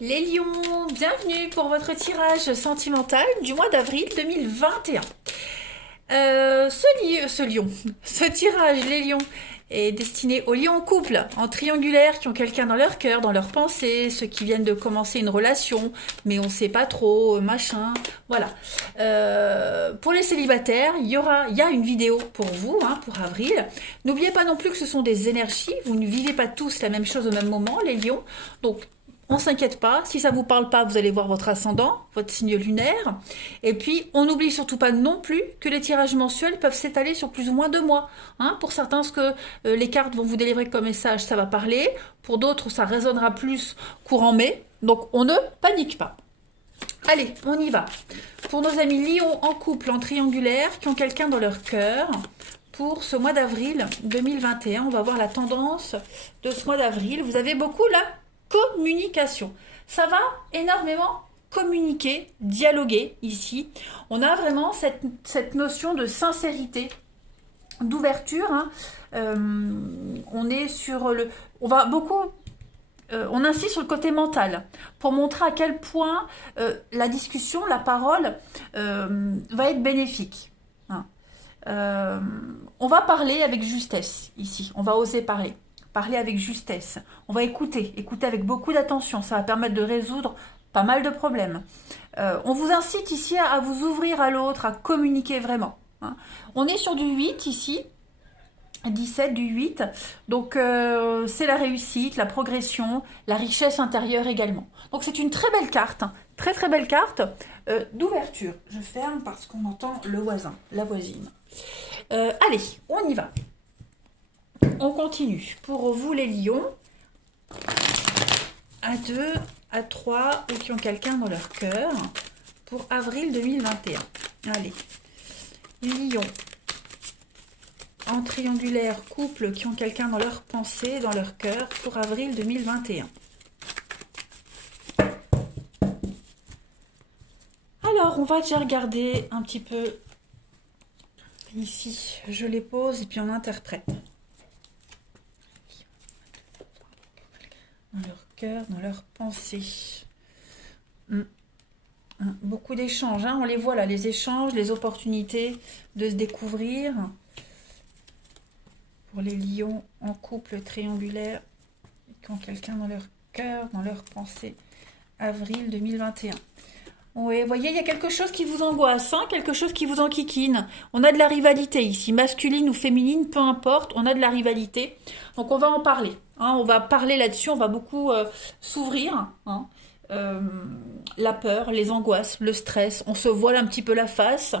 Les lions, bienvenue pour votre tirage sentimental du mois d'avril 2021. Ce tirage, les lions, est destiné aux lions en couple, en triangulaire, qui ont quelqu'un dans leur cœur, dans leurs pensées, ceux qui viennent de commencer une relation, mais on sait pas trop, machin, voilà. Pour les célibataires, il y a une vidéo pour vous, pour avril. N'oubliez pas non plus que ce sont des énergies, vous ne vivez pas tous la même chose au même moment, les lions, donc on s'inquiète pas, si ça vous parle pas, vous allez voir votre ascendant, votre signe lunaire. Et puis, on n'oublie surtout pas non plus que les tirages mensuels peuvent s'étaler sur plus ou moins 2 mois. Pour certains, ce que les cartes vont vous délivrer comme message, ça va parler. Pour d'autres, ça résonnera plus courant mai. Donc, on ne panique pas. Allez, on y va. Pour nos amis lions en couple, en triangulaire, qui ont quelqu'un dans leur cœur, pour ce mois d'avril 2021, on va voir la tendance de ce mois d'avril. Vous avez beaucoup là communication. Ça va énormément communiquer, dialoguer ici. On a vraiment cette notion de sincérité, d'ouverture. On est sur le... On va beaucoup... on insiste sur le côté mental pour montrer à quel point la discussion, la parole va être bénéfique. On va parler avec justesse ici. On va oser parler. Parler avec justesse. On va écouter avec beaucoup d'attention. Ça va permettre de résoudre pas mal de problèmes. On vous incite ici à vous ouvrir à l'autre, à communiquer vraiment. On est sur du 8 ici, 17 du 8. Donc c'est la réussite, la progression, la richesse intérieure également. Donc c'est une très belle carte, très très belle carte d'ouverture. Je ferme parce qu'on entend le voisin, la voisine. Allez, on y va. On continue. Pour vous les lions, à 2, à 3, ou qui ont quelqu'un dans leur cœur, pour avril 2021. Allez, lions, en triangulaire, couple, qui ont quelqu'un dans leur pensée, dans leur cœur, pour avril 2021. Alors, on va déjà regarder un petit peu ici. Je les pose et puis on interprète. Dans leur cœur, dans leurs pensées. Beaucoup d'échanges, on les voit là, les échanges, les opportunités de se découvrir. Pour les lions en couple triangulaire, qui ont quelqu'un dans leur cœur, dans leurs pensées, avril 2021. Oui, vous voyez, il y a quelque chose qui vous angoisse, quelque chose qui vous enquiquine. On a de la rivalité ici, masculine ou féminine, peu importe, on a de la rivalité. Donc on va en parler, on va parler là-dessus, on va beaucoup s'ouvrir. La peur, les angoisses, le stress, on se voile un petit peu la face.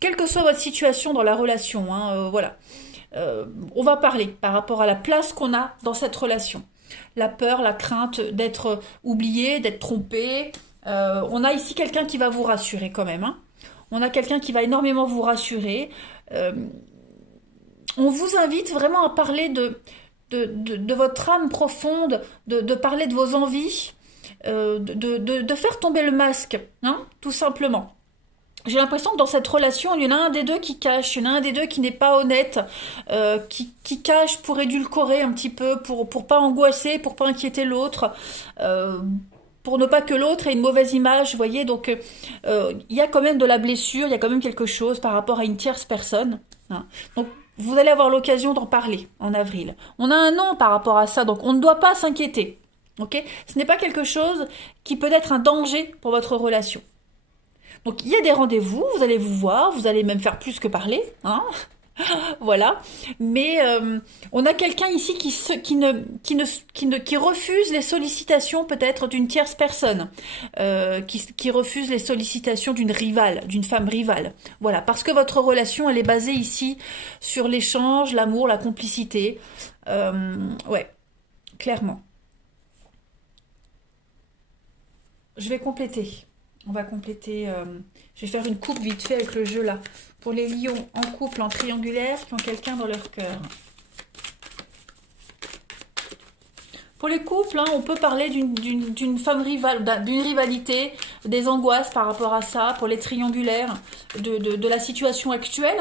Quelle que soit votre situation dans la relation, voilà. On va parler par rapport à la place qu'on a dans cette relation. La peur, la crainte d'être oublié, d'être trompé. On a ici quelqu'un qui va vous rassurer quand même. On a quelqu'un qui va énormément vous rassurer. On vous invite vraiment à parler de votre âme profonde, de parler de vos envies, de faire tomber le masque, tout simplement. J'ai l'impression que dans cette relation, il y en a un des deux qui cache, il y en a un des deux qui n'est pas honnête, qui cache pour édulcorer un petit peu, pour pas angoisser, pour pas inquiéter l'autre, pour ne pas que l'autre ait une mauvaise image, vous voyez. Donc il y a quand même de la blessure, il y a quand même quelque chose par rapport à une tierce personne. Donc vous allez avoir l'occasion d'en parler en avril. On a un nom par rapport à ça, donc on ne doit pas s'inquiéter. Okay, ce n'est pas quelque chose qui peut être un danger pour votre relation. Donc il y a des rendez-vous, vous allez vous voir, vous allez même faire plus que parler, voilà. Mais on a quelqu'un ici qui refuse les sollicitations peut-être d'une tierce personne, qui refuse les sollicitations d'une rivale, d'une femme rivale. Voilà, parce que votre relation elle est basée ici sur l'échange, l'amour, la complicité. Ouais, clairement. Je vais compléter. On va compléter. Je vais faire une coupe vite fait avec le jeu là. Pour les lions en couple, en triangulaire, qui ont quelqu'un dans leur cœur. Pour les couples, on peut parler d'une femme rivale, d'une rivalité, des angoisses par rapport à ça. Pour les triangulaires, de la situation actuelle.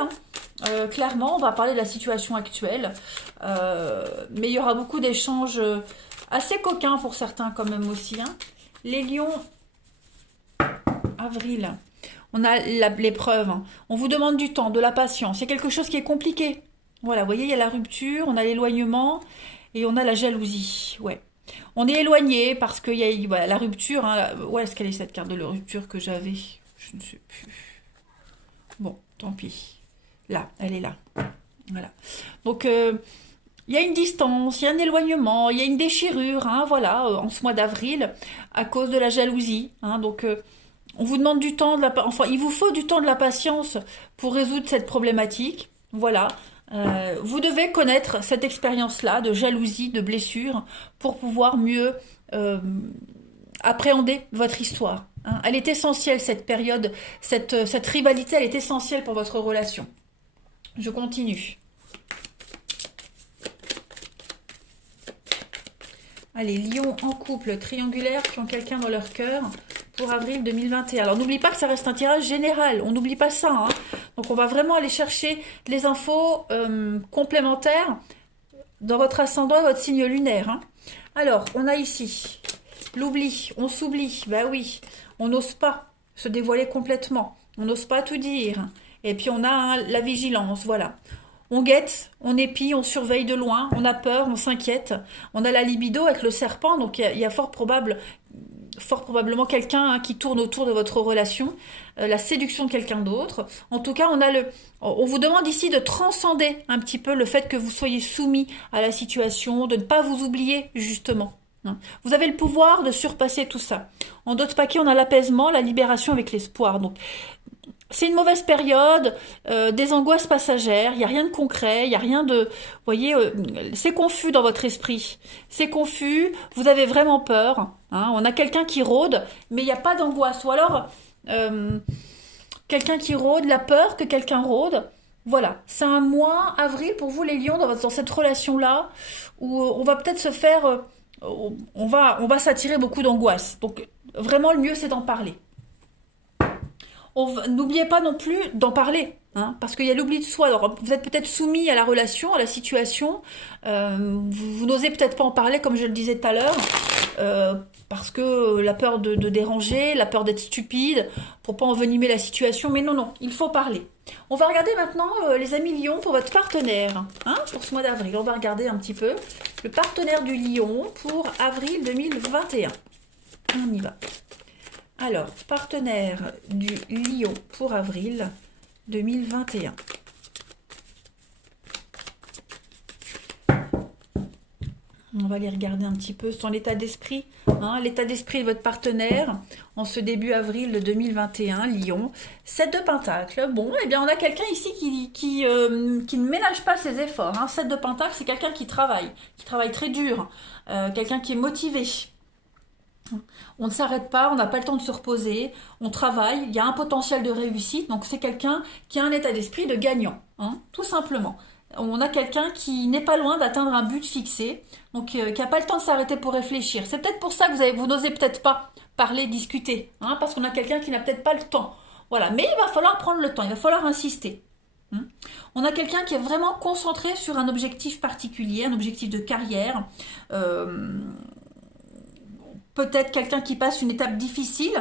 Clairement, on va parler de la situation actuelle. Mais il y aura beaucoup d'échanges Assez coquin pour certains quand même aussi. Hein. Les lions, avril. On a l'épreuve. Hein. On vous demande du temps, de la patience. C'est quelque chose qui est compliqué. Voilà, vous voyez, il y a la rupture, on a l'éloignement et on a la jalousie. Ouais. On est éloigné parce qu'il y a voilà, la rupture. Hein, où est-ce qu'elle est cette carte de la rupture que j'avais? Je ne sais plus. Bon, tant pis. Là, elle est là. Voilà. Donc, il y a une distance, il y a un éloignement, il y a une déchirure, hein, voilà, en ce mois d'avril, à cause de la jalousie. Hein, donc, on vous demande du temps, enfin, il vous faut du temps, de la patience pour résoudre cette problématique. Voilà. Vous devez connaître cette expérience-là de jalousie, de blessure, pour pouvoir mieux appréhender votre histoire. Hein. Elle est essentielle, cette période, cette rivalité, elle est essentielle pour votre relation. Je continue. Allez, lion en couple, triangulaire, qui ont quelqu'un dans leur cœur pour avril 2021. Alors, n'oublie pas que ça reste un tirage général. On n'oublie pas ça. Hein. Donc, on va vraiment aller chercher les infos complémentaires dans votre ascendant et votre signe lunaire. Hein. Alors, on a ici l'oubli. On s'oublie. Ben oui, on n'ose pas se dévoiler complètement. On n'ose pas tout dire. Et puis, on a hein, la vigilance. Voilà. On guette, on épie, on surveille de loin, on a peur, on s'inquiète. On a la libido avec le serpent, donc il y a fort probablement quelqu'un hein, qui tourne autour de votre relation, la séduction de quelqu'un d'autre. En tout cas, on vous demande ici de transcender un petit peu le fait que vous soyez soumis à la situation, de ne pas vous oublier justement. Vous avez le pouvoir de surpasser tout ça. En d'autres paquets, on a l'apaisement, la libération avec l'espoir. Donc, c'est une mauvaise période, des angoisses passagères, il n'y a rien de concret, il n'y a rien de... Vous voyez, c'est confus dans votre esprit. C'est confus, vous avez vraiment peur. Hein, on a quelqu'un qui rôde, mais il n'y a pas d'angoisse. Ou alors, quelqu'un qui rôde, la peur que quelqu'un rôde. Voilà, c'est un mois, avril, pour vous les lions, dans cette relation-là, où on va peut-être se faire... on va s'attirer beaucoup d'angoisse. Donc, vraiment, le mieux, c'est d'en parler. N'oubliez pas non plus d'en parler, hein, parce qu'il y a l'oubli de soi. Alors, vous êtes peut-être soumis à la relation, à la situation, vous n'osez peut-être pas en parler, comme je le disais tout à l'heure, parce que la peur de déranger, la peur d'être stupide, pour pas envenimer la situation, mais non, il faut parler. On va regarder maintenant, les amis lions, pour votre partenaire, hein, pour ce mois d'avril. On va regarder un petit peu le partenaire du lion pour avril 2021. On y va. Alors, partenaire du lion pour avril 2021. On va les regarder un petit peu sur l'état d'esprit. Hein, l'état d'esprit de votre partenaire en ce début avril de 2021, lion. 7 de pentacles. Bon, eh bien, on a quelqu'un ici qui ne ménage pas ses efforts. Hein. 7 de pentacles, c'est quelqu'un qui travaille très dur. Quelqu'un qui est motivé. On ne s'arrête pas, on n'a pas le temps de se reposer, on travaille, il y a un potentiel de réussite, donc c'est quelqu'un qui a un état d'esprit de gagnant, hein, tout simplement. On a quelqu'un qui n'est pas loin d'atteindre un but fixé, donc qui n'a pas le temps de s'arrêter pour réfléchir. C'est peut-être pour ça que vous n'osez peut-être pas parler, discuter, hein, parce qu'on a quelqu'un qui n'a peut-être pas le temps. Voilà, mais il va falloir prendre le temps, il va falloir insister. On a quelqu'un qui est vraiment concentré sur un objectif particulier, un objectif de carrière, peut-être quelqu'un qui passe une étape difficile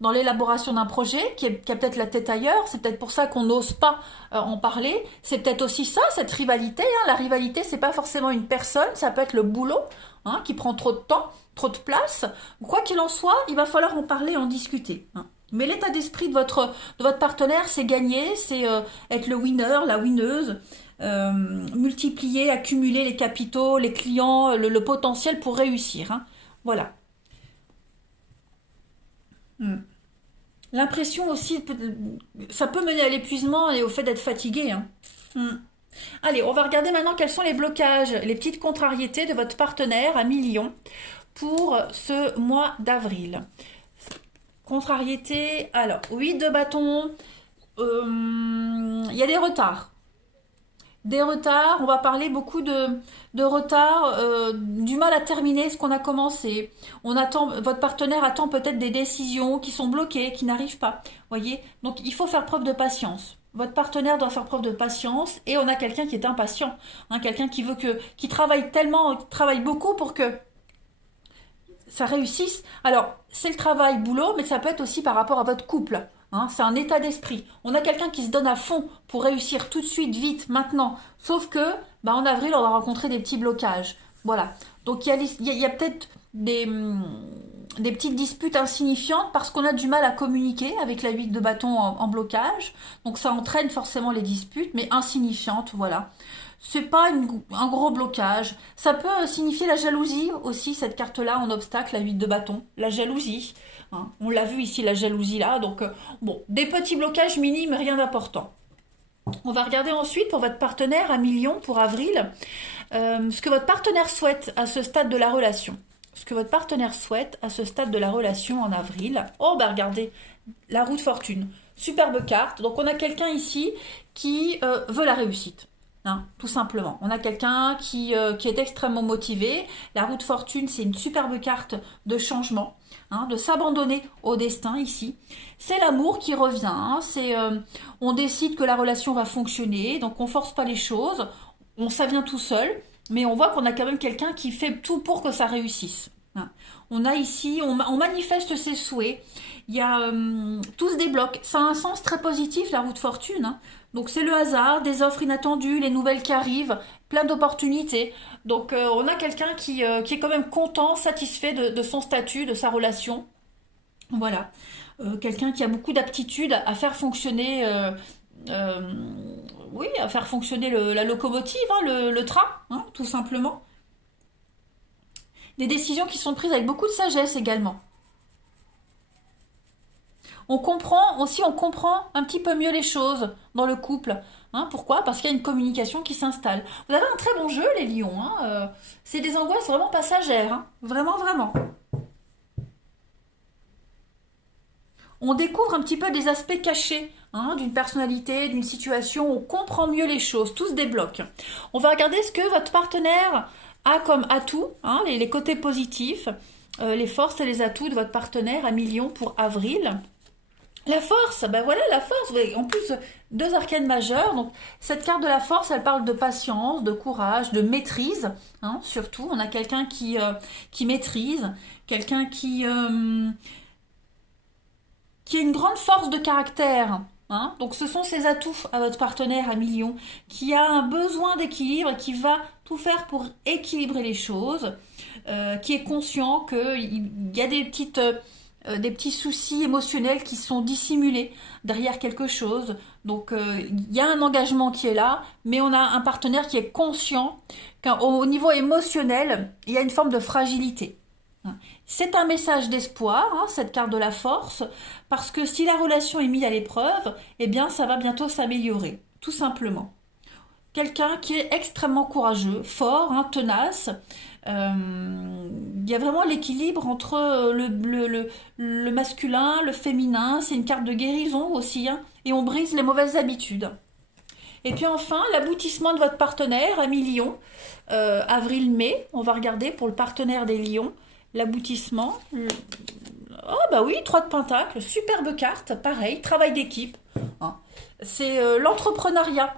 dans l'élaboration d'un projet, qui a peut-être la tête ailleurs, c'est peut-être pour ça qu'on n'ose pas en parler, c'est peut-être aussi ça, cette rivalité, hein. La rivalité, c'est pas forcément une personne, ça peut être le boulot, hein, qui prend trop de temps, trop de place. Quoi qu'il en soit, il va falloir en parler, en discuter, hein. Mais l'état d'esprit de votre partenaire, c'est gagner, c'est être le winner, la winneuse, multiplier, accumuler les capitaux, les clients, le potentiel pour réussir, hein. Voilà. L'impression aussi, ça peut mener à l'épuisement et au fait d'être fatigué. Hein. Allez, on va regarder maintenant quels sont les blocages, les petites contrariétés de votre partenaire à Lion pour ce mois d'avril. Contrariété, alors, 8 de bâton, il y a des retards. Des retards, on va parler beaucoup de retards, du mal à terminer ce qu'on a commencé. Votre partenaire attend peut-être des décisions qui sont bloquées, qui n'arrivent pas. Voyez, donc il faut faire preuve de patience. Votre partenaire doit faire preuve de patience et on a quelqu'un qui est impatient, hein, quelqu'un qui travaille beaucoup pour que ça réussisse. Alors, c'est le travail, boulot, mais ça peut être aussi par rapport à votre couple. Hein, c'est un état d'esprit. On a quelqu'un qui se donne à fond pour réussir tout de suite, vite, maintenant. Sauf que, bah, en avril, on va rencontrer des petits blocages. Voilà. Donc, il y a peut-être des petites disputes insignifiantes parce qu'on a du mal à communiquer avec la 8 de bâton en blocage. Donc, ça entraîne forcément les disputes, mais insignifiantes, voilà. C'est pas un gros blocage. Ça peut signifier la jalousie aussi, cette carte-là en obstacle, la 8 de bâton. La jalousie. Hein. On l'a vu ici, la jalousie là. Donc, bon, des petits blocages minimes, rien d'important. On va regarder ensuite pour votre partenaire à million pour avril. Ce que votre partenaire souhaite à ce stade de la relation. Ce que votre partenaire souhaite à ce stade de la relation en avril. Oh, bah regardez, la roue de fortune. Superbe carte. Donc, on a quelqu'un ici qui veut la réussite. Hein, tout simplement. On a quelqu'un qui est extrêmement motivé. La roue de fortune, c'est une superbe carte de changement, hein, de s'abandonner au destin ici. C'est l'amour qui revient. Hein, on décide que la relation va fonctionner, donc on force pas les choses. Ça vient tout seul, mais on voit qu'on a quand même quelqu'un qui fait tout pour que ça réussisse. Hein. On a ici, on manifeste ses souhaits. Il y a tout se débloque. Ça a un sens très positif, la roue de fortune. Hein. Donc c'est le hasard, des offres inattendues, les nouvelles qui arrivent, plein d'opportunités. Donc on a quelqu'un qui est quand même content, satisfait de son statut, de sa relation. Voilà. Quelqu'un qui a beaucoup d'aptitude à faire fonctionner, oui, à faire fonctionner la locomotive, hein, le train, hein, tout simplement. Des décisions qui sont prises avec beaucoup de sagesse également. On comprend un petit peu mieux les choses dans le couple. Hein, pourquoi? Parce qu'il y a une communication qui s'installe. Vous avez un très bon jeu, les lions. Hein, c'est des angoisses vraiment passagères. Hein, vraiment, vraiment. On découvre un petit peu des aspects cachés, hein, d'une personnalité, d'une situation. On comprend mieux les choses. Tout se débloque. On va regarder ce que votre partenaire a comme atout, hein, les côtés positifs, les forces et les atouts de votre partenaire à million pour avril. La force, ben voilà la force. En plus, deux arcanes majeures. Donc, cette carte de la force, elle parle de patience, de courage, de maîtrise. Hein, surtout, on a quelqu'un qui maîtrise, quelqu'un qui a une grande force de caractère. Hein. Donc, ce sont ses atouts à votre partenaire à million, qui a un besoin d'équilibre et qui va tout faire pour équilibrer les choses, qui est conscient qu'il y a des petits soucis émotionnels qui sont dissimulés derrière quelque chose. Donc, il y a un engagement qui est là, mais on a un partenaire qui est conscient qu'au niveau émotionnel, il y a une forme de fragilité. C'est un message d'espoir, hein, cette carte de la force, parce que si la relation est mise à l'épreuve, eh bien, ça va bientôt s'améliorer, tout simplement. Quelqu'un qui est extrêmement courageux, fort, hein, tenace. Il y a vraiment l'équilibre entre le masculin, le féminin. C'est une carte de guérison aussi. Hein, et on brise les mauvaises habitudes. Et puis enfin, l'aboutissement de votre partenaire à mi-lion, avril-mai. On va regarder pour le partenaire des lions. L'aboutissement. Oh bah oui, 3 de Pentacle, superbe carte, pareil, travail d'équipe. Hein. C'est l'entrepreneuriat.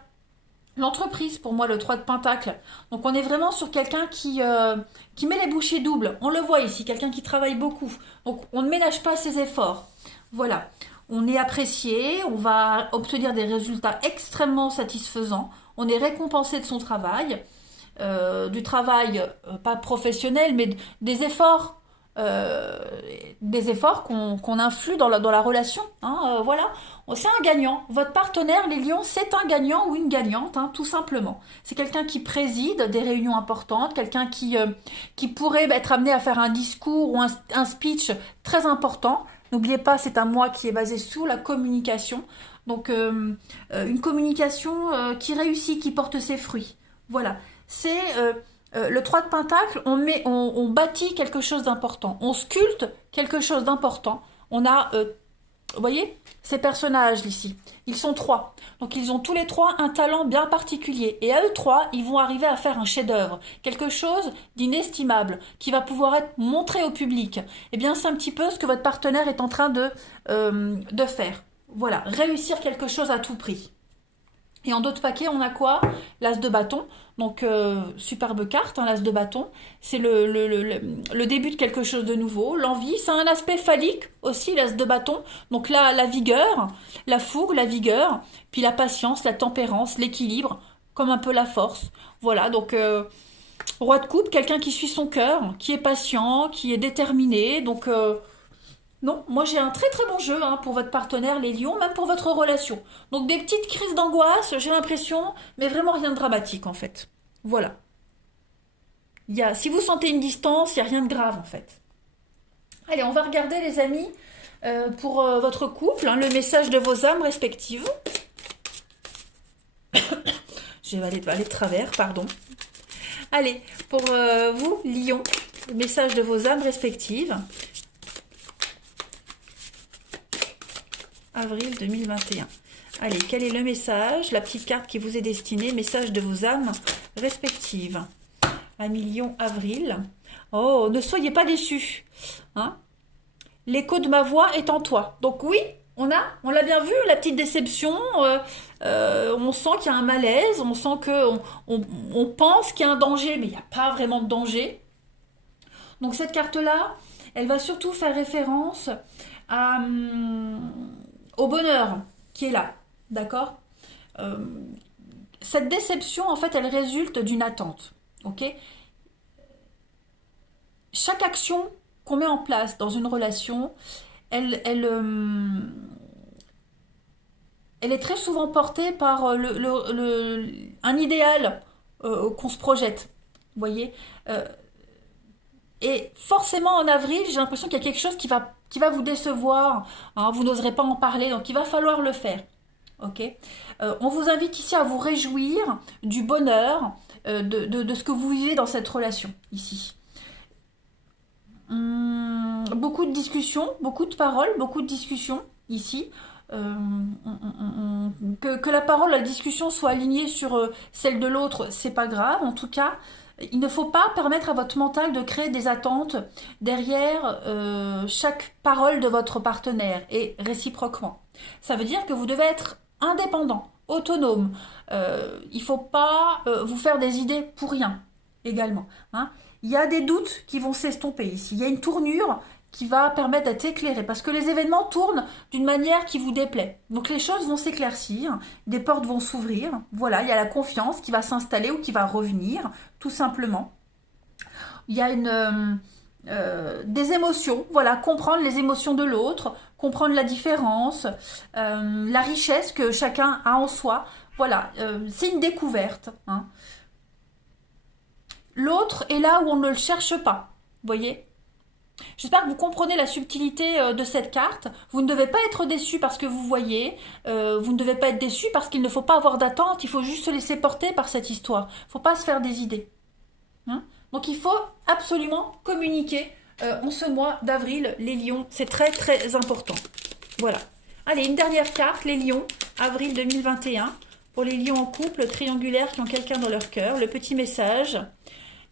L'entreprise, pour moi, le 3 de Pentacle. Donc, on est vraiment sur quelqu'un qui met les bouchées doubles. On le voit ici, quelqu'un qui travaille beaucoup. Donc, on ne ménage pas ses efforts. Voilà. On est apprécié, on va obtenir des résultats extrêmement satisfaisants. On est récompensé de son travail. Du travail, pas professionnel, mais des efforts. Qu'on influe dans la relation. Hein, voilà. C'est un gagnant. Votre partenaire, les lions, c'est un gagnant ou une gagnante, hein, tout simplement. C'est quelqu'un qui préside des réunions importantes, quelqu'un qui pourrait être amené à faire un discours ou un speech très important. N'oubliez pas, c'est un mois qui est basé sur la communication. Donc, une communication qui réussit, qui porte ses fruits. Voilà. C'est le 3 de Pentacle, on bâtit quelque chose d'important. On sculpte quelque chose d'important. On a, vous voyez, ces personnages ici, ils sont 3. Donc ils ont tous les 3 un talent bien particulier. Et à eux 3, ils vont arriver à faire un chef-d'œuvre. Quelque chose d'inestimable, qui va pouvoir être montré au public. Eh bien, c'est un petit peu ce que votre partenaire est en train de faire. Voilà, réussir quelque chose à tout prix. Et en d'autres paquets, on a quoi? L'as de bâton. Donc, superbe carte, hein, l'as de bâton. C'est le début de quelque chose de nouveau. L'envie, c'est un aspect phallique aussi, l'as de bâton. Donc là, la vigueur, la fougue, la vigueur, puis la patience, la tempérance, l'équilibre, comme un peu la force. Voilà, donc roi de coupe, quelqu'un qui suit son cœur, qui est patient, qui est déterminé. Donc, non, moi j'ai un très très bon jeu hein, pour votre partenaire, les lions, même pour votre relation. Donc des petites crises d'angoisse, j'ai l'impression, mais vraiment rien de dramatique en fait. Voilà. Si vous sentez une distance, il n'y a rien de grave en fait. Allez, on va regarder les amis pour votre couple, hein, le message de vos âmes respectives. J'ai allé de travers, pardon. Allez, pour vous, lions, le message de vos âmes respectives. Avril 2021. Allez, quel est le message? La petite carte qui vous est destinée, message de vos âmes respectives. 1 million avril. Oh, ne soyez pas déçus. Hein? L'écho de ma voix est en toi. Donc oui, on l'a bien vu, la petite déception. On sent qu'il y a un malaise, on sent on pense qu'il y a un danger, mais il n'y a pas vraiment de danger. Donc cette carte-là, elle va surtout faire référence au bonheur qui est là, d'accord. Cette déception, en fait, elle résulte d'une attente, ok. Chaque action qu'on met en place dans une relation, elle est très souvent portée par un idéal qu'on se projette, vous voyez. Et forcément en avril, j'ai l'impression qu'il y a quelque chose qui va vous décevoir, hein, vous n'oserez pas en parler, donc il va falloir le faire. Ok. On vous invite ici à vous réjouir du bonheur de ce que vous vivez dans cette relation ici. Beaucoup de discussions, beaucoup de paroles, beaucoup de discussions ici. Que la parole, la discussion soit alignée sur celle de l'autre, c'est pas grave. En tout cas, il ne faut pas permettre à votre mental de créer des attentes derrière chaque parole de votre partenaire et réciproquement. Ça veut dire que vous devez être indépendant, autonome. Il ne faut pas vous faire des idées pour rien également. Hein. Il y a des doutes qui vont s'estomper ici. Il y a une tournure qui va permettre d'être éclairé parce que les événements tournent d'une manière qui vous déplaît. Donc les choses vont s'éclaircir, des portes vont s'ouvrir. Voilà, il y a la confiance qui va s'installer ou qui va revenir, tout simplement. Il y a des émotions, voilà, comprendre les émotions de l'autre, comprendre la différence, la richesse que chacun a en soi. Voilà, c'est une découverte. Hein. L'autre est là où on ne le cherche pas, vous voyez. J'espère que vous comprenez la subtilité de cette carte. Vous ne devez pas être déçu parce que vous voyez. Vous ne devez pas être déçu parce qu'il ne faut pas avoir d'attente. Il faut juste se laisser porter par cette histoire. Il ne faut pas se faire des idées. Hein. Donc il faut absolument communiquer en ce mois d'avril, les lions. C'est très très important. Voilà. Allez, une dernière carte, les lions, avril 2021. Pour les lions en couple, triangulaires qui ont quelqu'un dans leur cœur. Le petit message.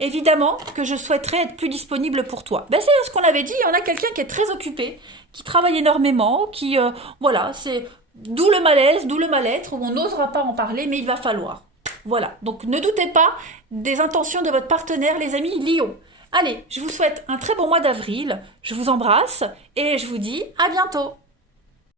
Évidemment que je souhaiterais être plus disponible pour toi. Ben, c'est ce qu'on avait dit, on a quelqu'un qui est très occupé, qui travaille énormément, qui, voilà, c'est d'où le malaise, d'où le mal-être, où on n'osera pas en parler, mais il va falloir. Voilà, donc ne doutez pas des intentions de votre partenaire, les amis Lion. Allez, je vous souhaite un très bon mois d'avril, je vous embrasse et je vous dis à bientôt.